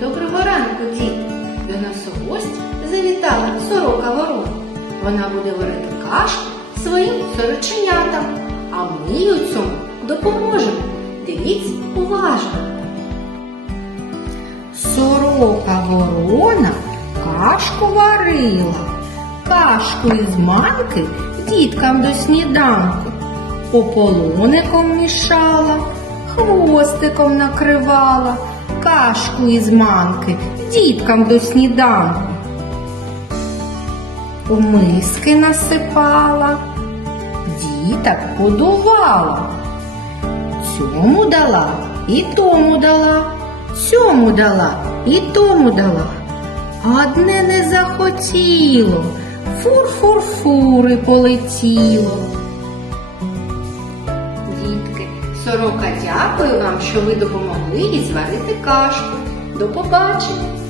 Доброго ранку, діти! До нас у гості завітала сорока ворона. Вона буде варити кашку своїм сороченятам, а ми у цьому допоможемо. Дивіться уважно. Сорока ворона кашку варила, кашку із манки діткам до сніданку, пополоником мішала, хвостиком накривала, кашку із манки діткам до сніданку. У миски насипала, діток подувала. Цьому дала і тому дала, цьому дала і тому дала. Одне не захотіло, фур-фур-фури полетіло. Сорока дякую вам, що ви допомогли їй зварити кашку. До побачення!